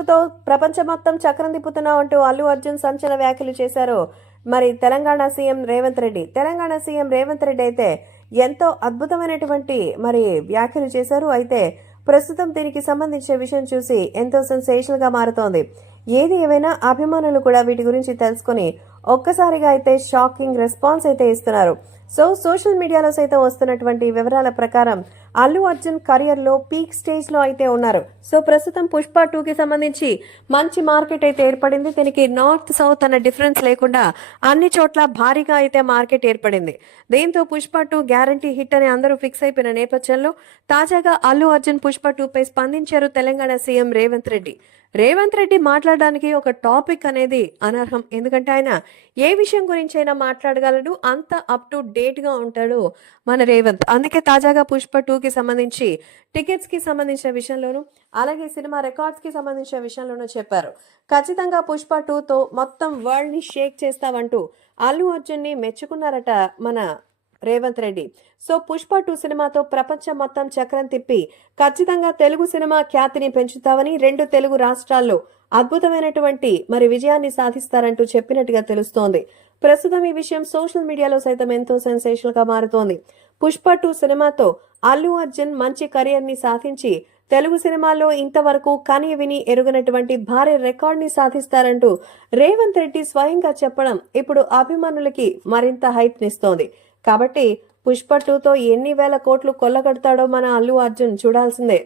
టూతో ప్రపంచం మొత్తం చక్రం తిప్పుతున్నా అంటూ అల్లు అర్జున్ సంచలన వ్యాఖ్యలు చేశారు. మరి తెలంగాణ సీఎం రేవంత్ రెడ్డి తెలంగాణ సీఎం రేవంత్ రెడ్డి అయితే ఎంతో అద్భుతమైనటువంటి మరి వ్యాఖ్యలు చేశారు. అయితే ప్రస్తుతం దీనికి సంబంధించిన విషయం చూసి ఎంతో సెన్సేషనల్గా మారుతోంది. ఏది ఏవైనా అభిమానులు కూడా వీటి గురించి తెలుసుకొని ఒక్కసారిగా అయితే షాకింగ్ రెస్పాన్స్ అయితే ఇస్తున్నారు. సో సోషల్ మీడియాలో సైతం వస్తున్నటువంటి వివరాల ప్రకారం అల్లు అర్జున్ కెరియర్లో పీక్ స్టేజ్లో అయితే ఉన్నారు. సో ప్రస్తుతం పుష్ప టూ కి సంబంధించి మంచి మార్కెట్ అయితే ఏర్పడింది. దీనికి నార్త్ సౌత్ అన్న డిఫరెన్స్ లేకుండా అన్ని చోట్ల భారీగా అయితే మార్కెట్ ఏర్పడింది. దీంతో పుష్ప టూ గ్యారంటీ హిట్ అని అందరూ ఫిక్స్ అయిపోయిన నేపథ్యంలో తాజాగా అల్లు అర్జున్ పుష్ప టూ పై స్పందించారు తెలంగాణ సీఎం రేవంత్ రెడ్డి. రేవంత్ రెడ్డి మాట్లాడడానికి ఒక టాపిక్ అనేది అనర్హం. ఎందుకంటే ఆయన ఏ విషయం గురించి అయినా మాట్లాడగలడు. అంత అప్ టు డేట్గా ఉంటాడు మన రేవంత్. అందుకే తాజాగా పుష్ప టూ కి సంబంధించి టికెట్స్కి సంబంధించిన విషయంలోనూ అలాగే సినిమా రికార్డ్స్కి సంబంధించిన విషయంలోనూ చెప్పారు. ఖచ్చితంగా పుష్ప టూతో మొత్తం వరల్డ్ని షేక్ చేస్తామంటూ అల్లు అర్జున్ని మెచ్చుకున్నారట మన రేవంత్ రెడ్డి. సో పుష్ప టూ సినిమాతో ప్రపంచం మొత్తం చక్రం తిప్పి ఖచ్చితంగా తెలుగు సినిమా ఖ్యాతిని పెంచుతామని రెండు తెలుగు రాష్ట్రాల్లో అద్భుతమైనటువంటి మరి విజయాన్ని సాధిస్తారంటూ చెప్పినట్టుగా తెలుస్తోంది. ప్రస్తుతం ఈ విషయం సోషల్ మీడియాలో సైతం ఎంతో సెన్సేషనల్గా మారుతోంది. పుష్ప టూ సినిమాతో అల్లు అర్జున్ మంచి కెరియర్ని సాధించి తెలుగు సినిమాల్లో ఇంతవరకు కని విని ఎరుగనటువంటి భారీ రికార్డ్ని సాధిస్తారంటూ రేవంత్ రెడ్డి స్వయంగా చెప్పడం ఇప్పుడు అభిమానులకి మరింత హైప్ నిస్తోంది. కాబట్టి పుష్ప టూతో ఎన్ని వేల కోట్లు కొల్లగొడతాడో మన అల్లు అర్జున్ చూడాల్సిందే.